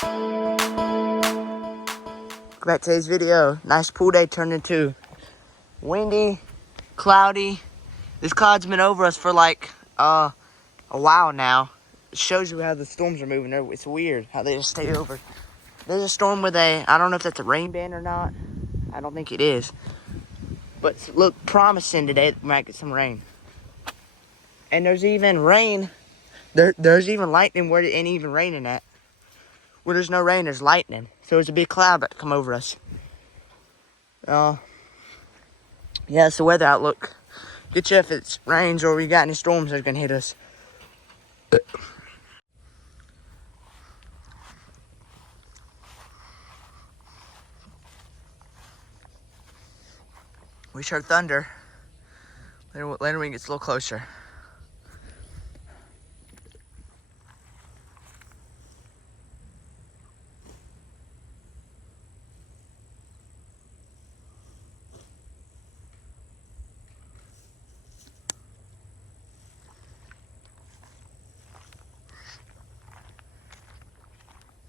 Back to today's video. Nice pool day turned into windy, cloudy. This cloud's been over us for like a while now. It shows you how the storms are moving. It's weird how they just stay over. There's a storm with I don't know if that's a rain band or not. I don't think it is. But it's look promising today that we might get some rain. And there's even rain. There's even lightning where it ain't even raining at. Where there's no rain, there's lightning. So there's a big cloud about to come over us. Yeah, it's the weather outlook. Get you if it rains or we got any storms that are gonna hit us. We heard thunder. Later when it gets a little closer.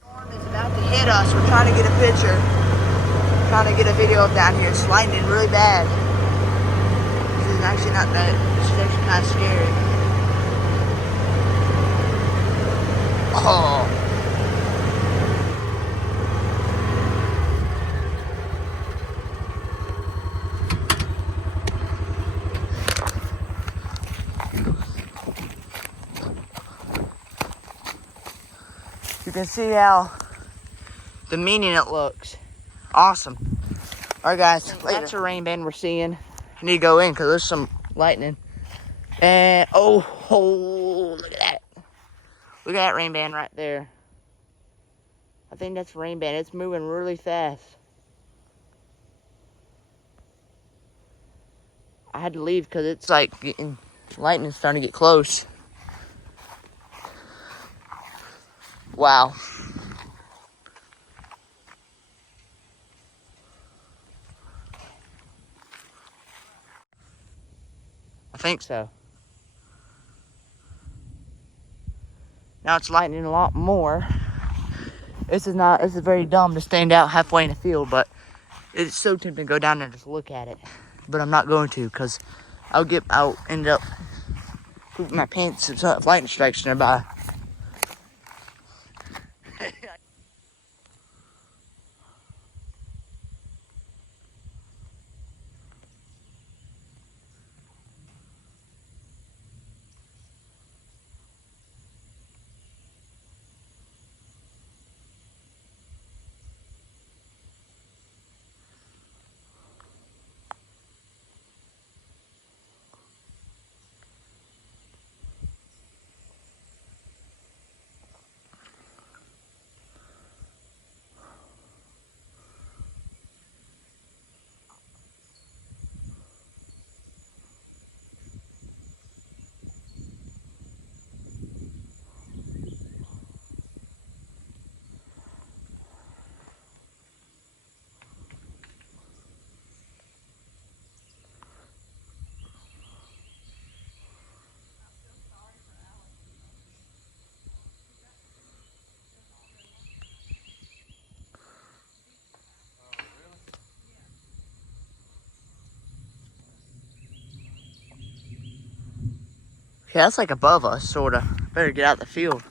Storm is about to hit us. We're trying to get a picture. Trying to get a video of down here. It's lightning really bad. This is actually not that. This is actually kind of scary. Oh. You can see how demeaning it looks. Awesome. All right, guys. That's a rain band we're seeing. I need to go in because there's some lightning. And oh, look at that. Look at that rain band right there. I think that's a rain band. It's moving really fast. I had to leave because it's like lightning's starting to get close. Wow. I think so. Now it's lightning a lot more. This is very dumb to stand out halfway in the field, but it's so tempting to go down there and just look at it. But I'm not going to because I'll end up pooping my pants if lightning strikes nearby. Yeah, that's like above us, sorta. Better get out of the field.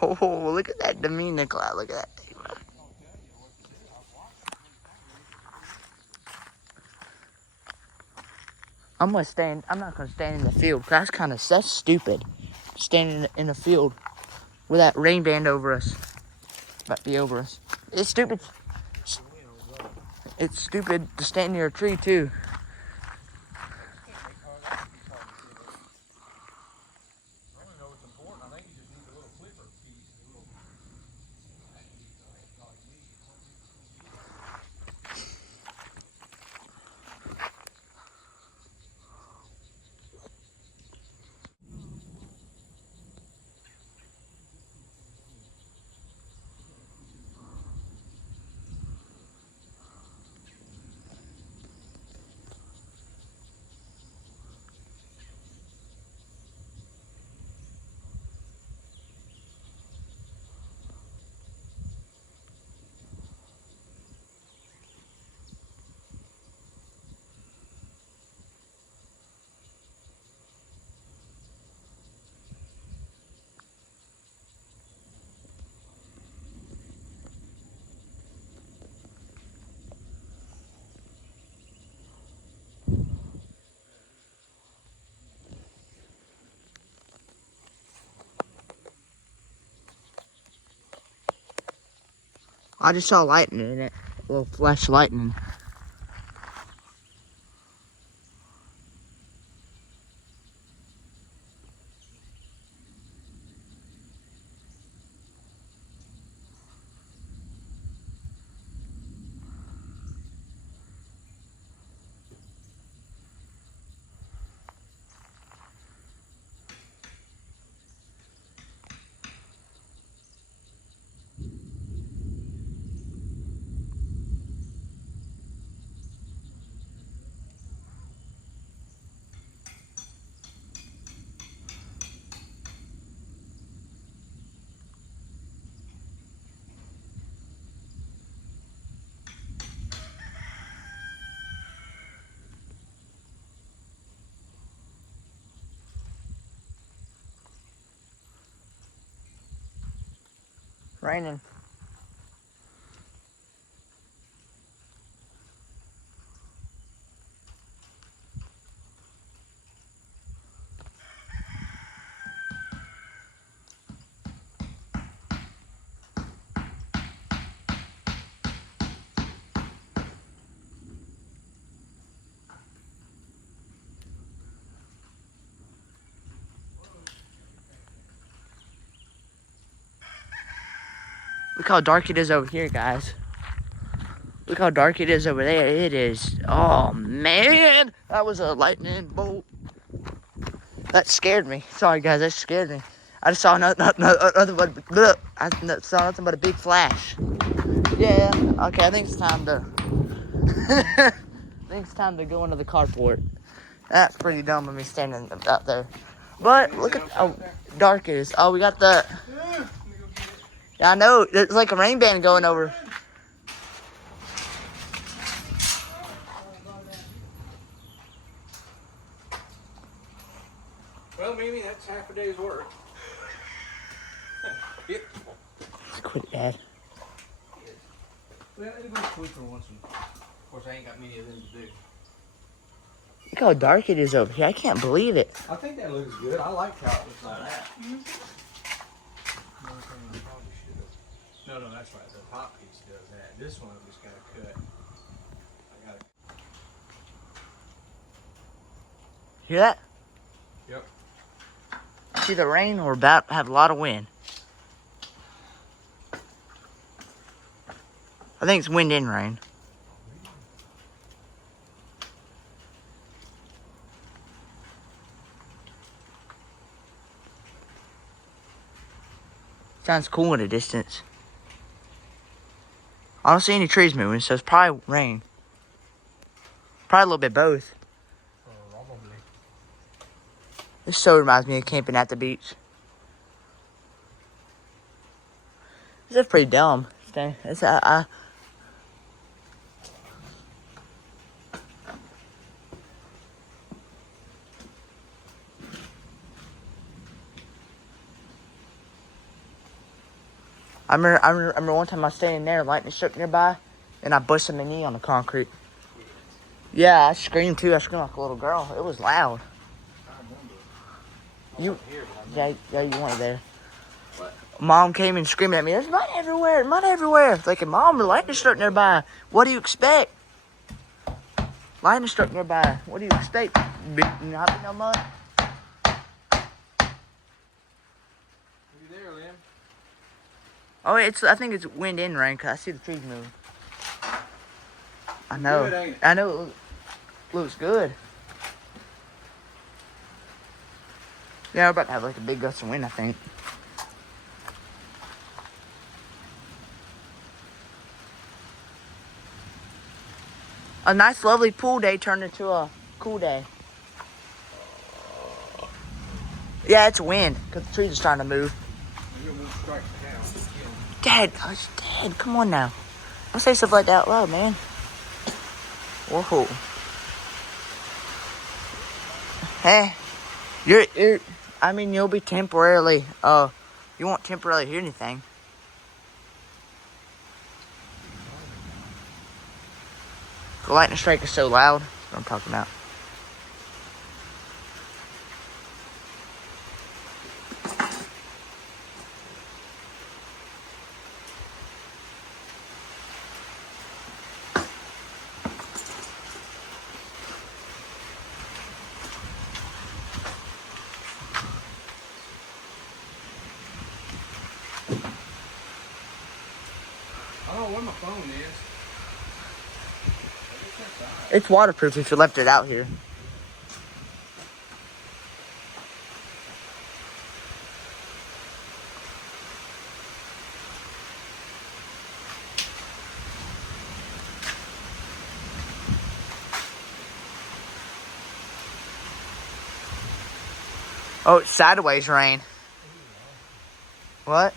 Oh, look at that demeanor cloud. Look at that thing, bro. I'm not gonna stand in the field. That's stupid. Standing in the field with that rain band over us. about to be over us. It's stupid. It's stupid to stand near a tree too. I just saw lightning in it. A little flash of lightning. Raining. Look how dark it is over here, guys. Look how dark it is over there. It is, oh man, that was a lightning bolt. That scared me. Sorry guys, that scared me. I just saw nothing but, look, I saw nothing but a big flash. Yeah, okay, I think it's time to, I think it's time to go into the carport. That's pretty dumb of me standing out there. But look at how dark it is. Oh, we got the, yeah, I know, there's like a rain band going over. Well, Mimi, that's half a day's work. Yep. Quit, Dad. Well, it'll go quicker once. Of course, I ain't got many of them to do. Look how dark it is over here. I can't believe it. I think that looks good. I like how it looks like that. No, that's right. The top piece does that. This one I just got to cut. I got to. Hear that? Yep. See the rain? We're about to have a lot of wind. I think it's wind and rain. Sounds cool at a distance. I don't see any trees moving, so it's probably rain. Probably a little bit both. Probably. This so reminds me of camping at the beach. This is pretty dumb. It's, I remember one time I was standing there, lightning struck nearby, and I busted my knee on the concrete. Yeah, I screamed too. I screamed like a little girl. It was loud. I remember. You, yeah, you weren't there. What? Mom came and screaming at me, there's mud everywhere, mud everywhere. Thinking, Mom, the lightning's starting nearby. What do you expect? Lightning's starting nearby. What do you expect? Not be no mud? Are you there, Lim? Oh, I think it's wind and rain, because I see the trees moving. I know. Good, ain't it? I know it looks good. Yeah, we're about to have like a big gust of wind, I think. A nice, lovely pool day turned into a cool day. Yeah, it's wind, because the trees are starting to move. You're gonna strike the house. Dad, gosh, Dad, come on now. Don't say stuff like that out loud, man. Whoa. Hey, you'll be temporarily, you won't temporarily hear anything. The lightning strike is so loud. That's what I'm talking about. I don't know where my phone is. It's waterproof if you left it out here. Oh, it's sideways rain. What?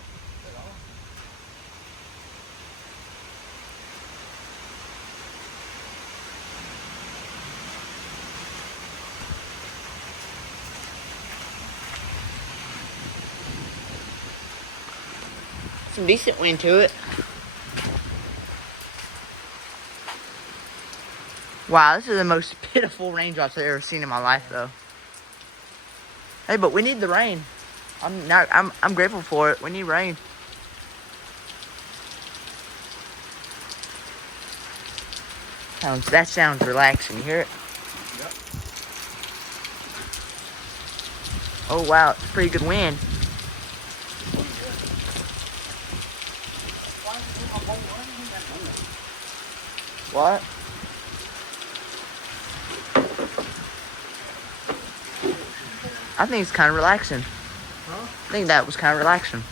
Some decent wind to it. Wow, this is the most pitiful raindrops I've ever seen in my life, though. Hey, but we need the rain. I'm grateful for it. We need rain. That sounds relaxing. You hear it? Yep. Oh wow, it's pretty good wind. What? I think it's kind of relaxing. Huh? I think that was kind of relaxing.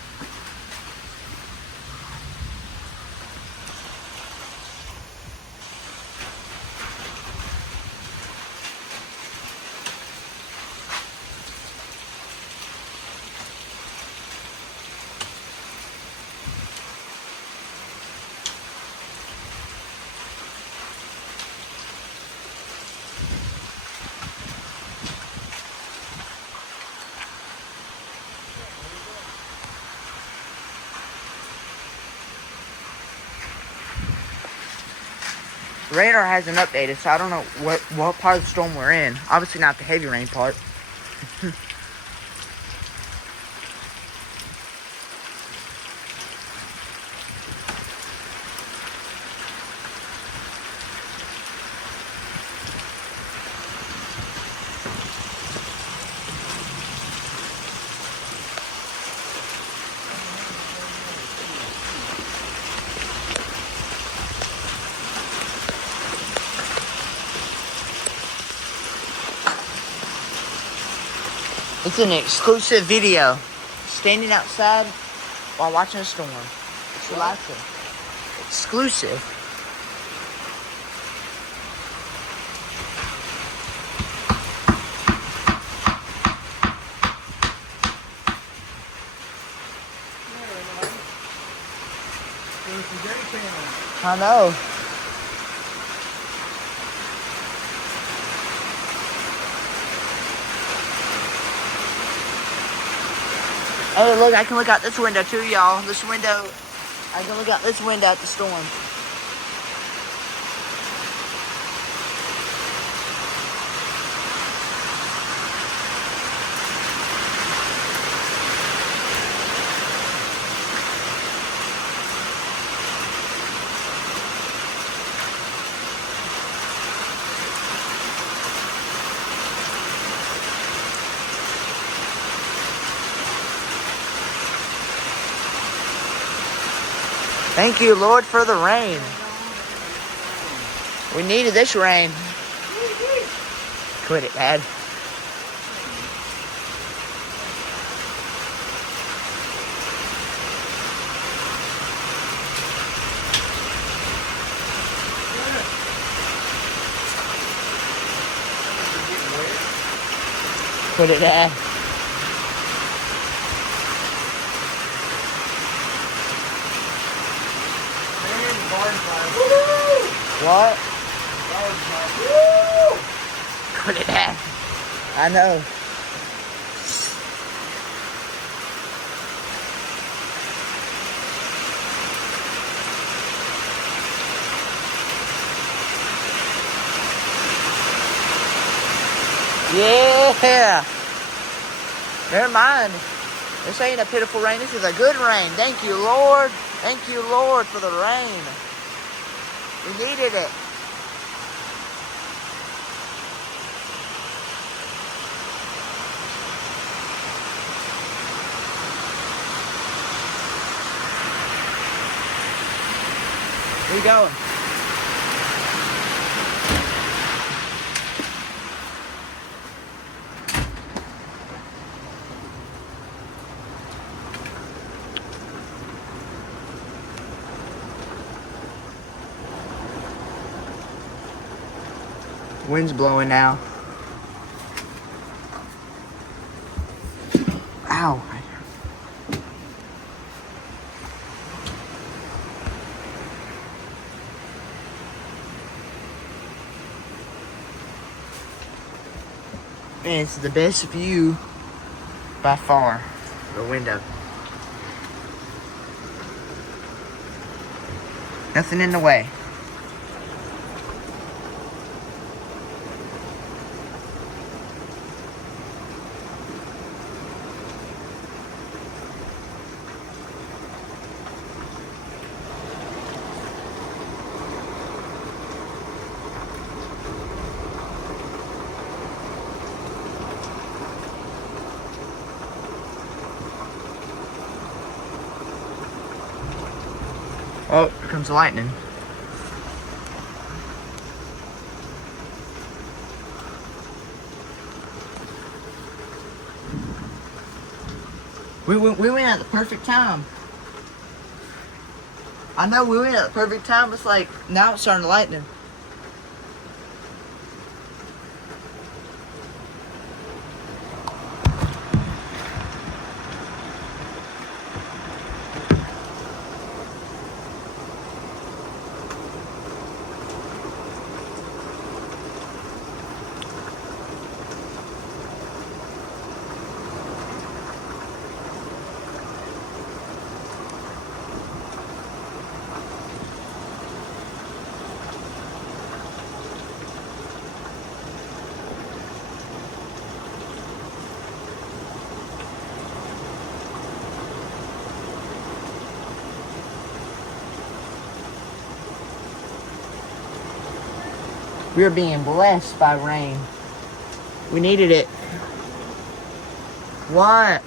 Radar hasn't updated, so I don't know what part of the storm we're in. Obviously not the heavy rain part. It's an exclusive video. Standing outside while watching a storm. It's relaxing. Exclusive. I know. Hey, look, I can look out this window too, y'all. This window, I can look out this window at the storm. Thank you, Lord, for the rain. We needed this rain. Quit it, Dad. Quit it, Dad. What? Quit it, Dad. I know. Yeah. Never mind. This ain't a pitiful rain. This is a good rain. Thank you, Lord. Thank you, Lord, for the rain. We needed it. Where you going? Wind's blowing now. Ow. Man, it's the best view by far. The window. Nothing in the way. Oh, here comes the lightning. We went at the perfect time. I know we went at the perfect time. It's like, now it's starting to lightning. We are being blessed by rain. We needed it. What?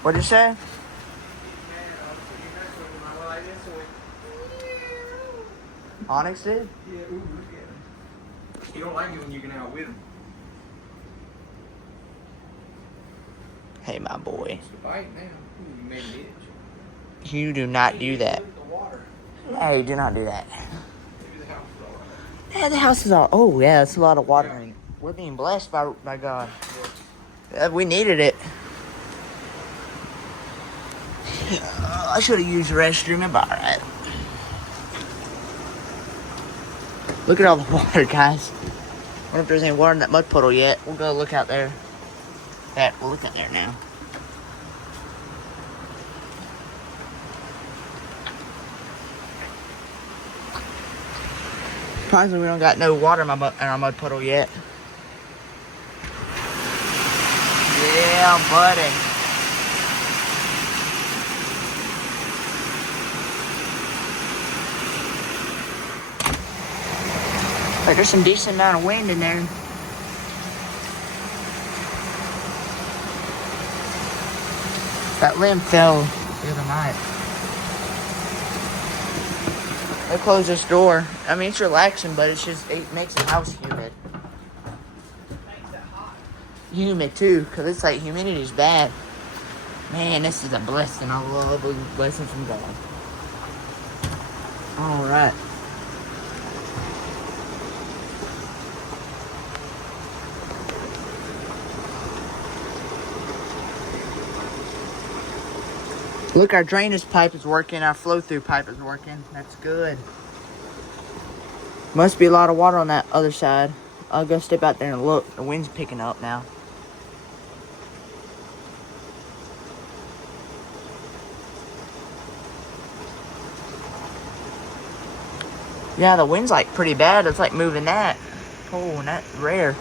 What'd you say? Onyx did? Yeah, ooh, look at him. You don't like it when you can out with him. Hey, my boy. It's a bite now. Ooh, you made an itch. You do not do that. Look at the water. Hey, do not do that. Maybe the house is all right. Yeah, the house is all. Oh, yeah, it's a lot of water. Yeah. We're being blessed by God. Yeah, we needed it. I should have used the restroom, but alright. Look at all the water, guys. I wonder if there's any water in that mud puddle yet. We'll go look out there. We'll look out there now. Surprisingly, we don't got no water in our mud puddle yet. Yeah, buddy. Like, there's some decent amount of wind in there. That limb fell the other night. They closed this door. I mean, it's relaxing, but it makes the house humid. Makes it hot. Humid too, because it's like humidity is bad. Man, this is a blessing. I love a blessing from God. Alright. Look, our drainage pipe is working. Our flow-through pipe is working. That's good. Must be a lot of water on that other side. I'll go step out there and look. The wind's picking up now. Yeah, the wind's like pretty bad. It's like moving that. Oh, and that's rare.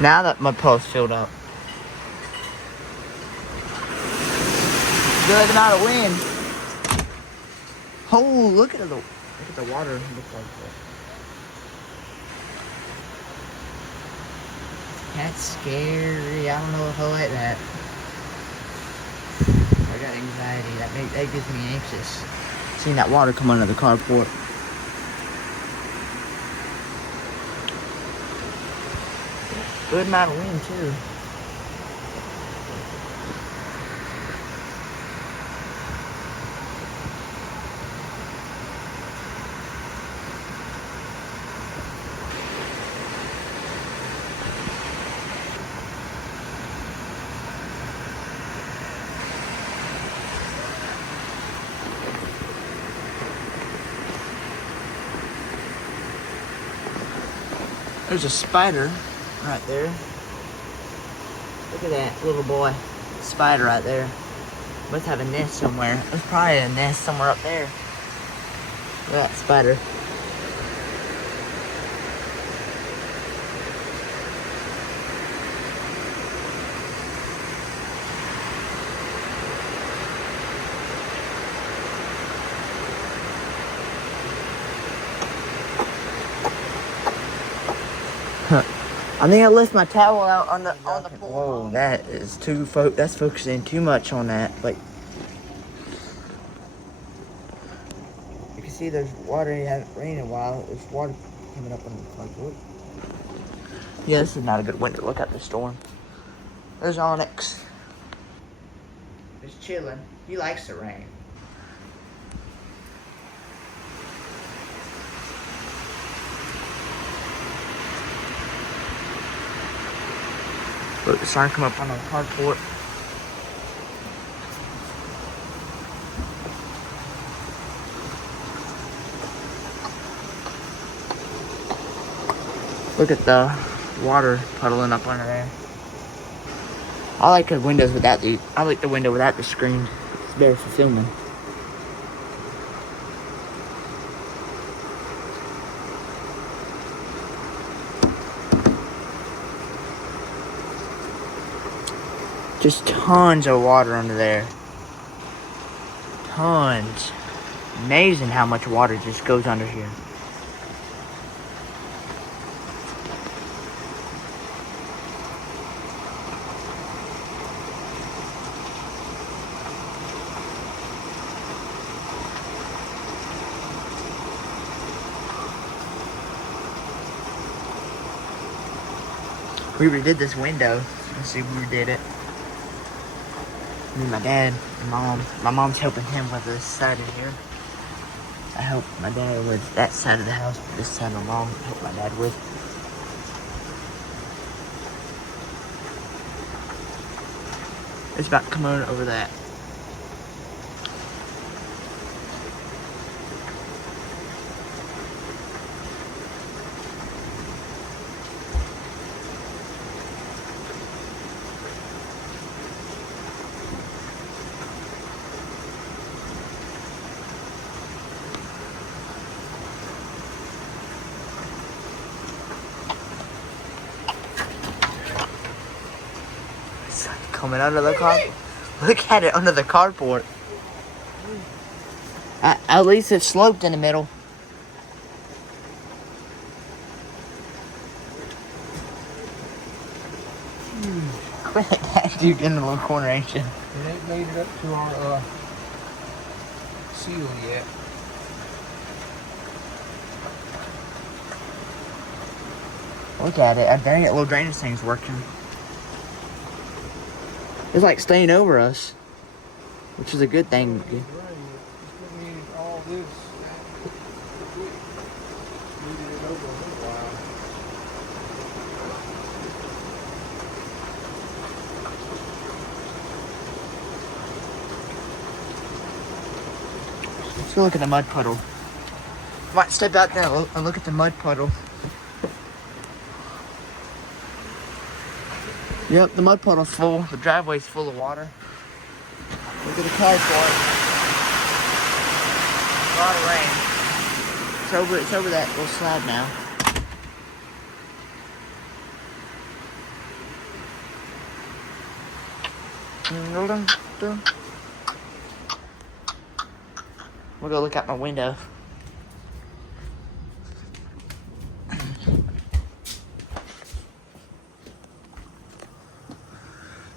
Now that my post filled up. Good amount of wind. Oh, look at the water. It looks like that. That's scary. I don't know if I like that. I got anxiety. That gets me anxious. Seeing that water come under the carport. Good amount of wind too. There's a spider right there. Look at that little boy. Spider right there. Must have a nest somewhere. There's probably a nest somewhere up there. Look at that spider. I think I left my towel out on the pool. Whoa, that is that's focusing too much on that. Like, you can see there's water. It hasn't rained in a while. There's water coming up on the carport. Yeah, this is not a good winter. Look at the storm. There's Onyx. Just chilling. He likes the rain. Look, it's starting to come up on the carport. Look at the water puddling up under there. I like the windows without I like the window without the screen. It's better for filming. Just tons of water under there. Tons. Amazing how much water just goes under here. We redid this window. Let's see if we redid it. Me, my dad, and mom. My mom's helping him with this side of here. I helped my dad with that side of the house, but this side my mom helped my dad with. It's about to come over that. coming under the car. Look at it under the carport. At least it's sloped in the middle. Quit that dude in the little corner, ain't you? It ain't made it up to our seal yet. Look at it. Dang it, little drainage thing's working. It's like staying over us, which is a good thing. All this. Needed it over a little while. Let's go look at the mud puddle. Might step out there and look at the mud puddle. Yep, the mud puddle's full. The driveway's full of water. Look at the carport. A lot of rain. It's over that little slab now. We'll go look out my window.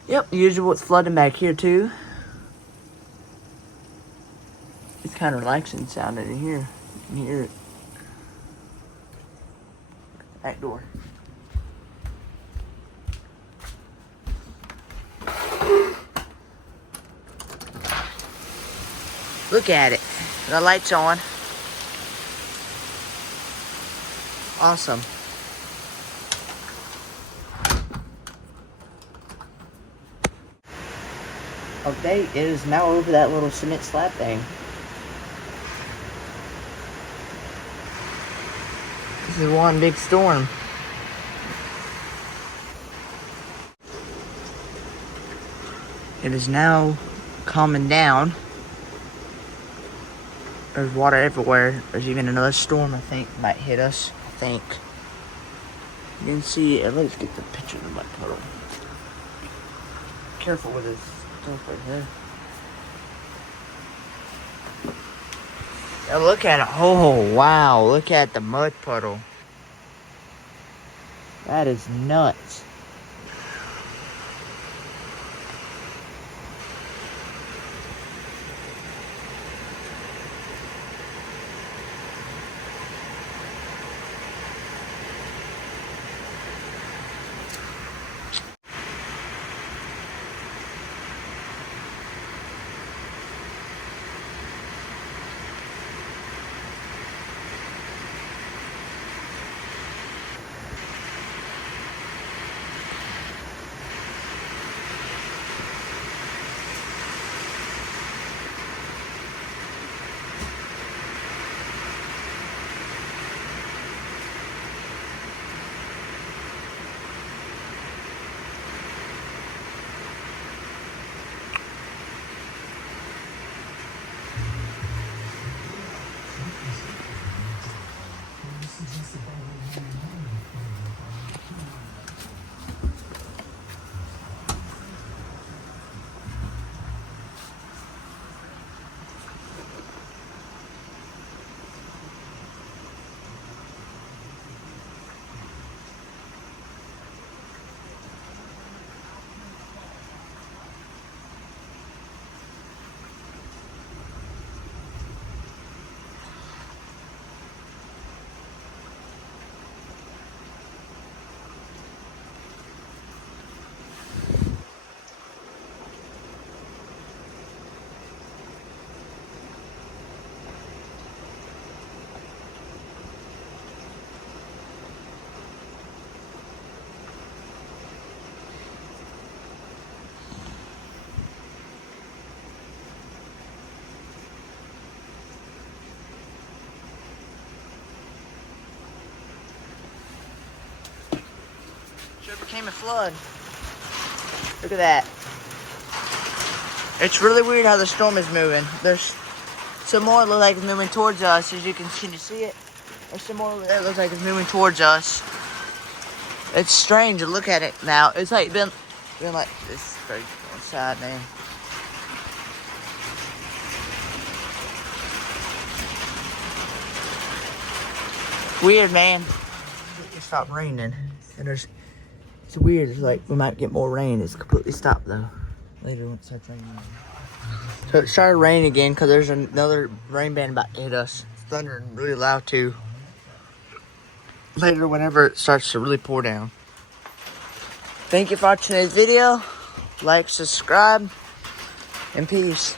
Yep, usual. It's flooding back here too. It's kind of relaxing sounding in here. You can hear it. Back door. Look at it. The light's on. Awesome. Update, it is now over that little cement slab thing. This is one big storm. It is now calming down. There's water everywhere. There's even another storm, I think, might hit us. I think. You can see, let's get the picture of the mud puddle. Careful with this stuff right here. Now look at it. Oh, wow. Look at the mud puddle. That is nuts. Sure became a flood. Look at that. It's really weird how the storm is moving. There's some more that look like it's moving towards us, as you can see it. There's some more that looks like it's moving towards us. It's strange to look at it now. It's like been like this crazy inside, man. Weird, man. It stopped raining, and it's weird. It's like we might get more rain. It's completely stopped though. Later when it starts raining. So it started raining again because there's another rain band about to hit us. It's thundering really loud too. Later, whenever it starts to really pour down. Thank you for watching this video. Like, subscribe, and peace.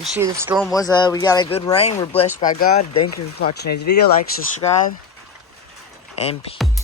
You see, the storm was, we got a good rain. We're blessed by God. Thank you for watching this video. Like, subscribe, and peace.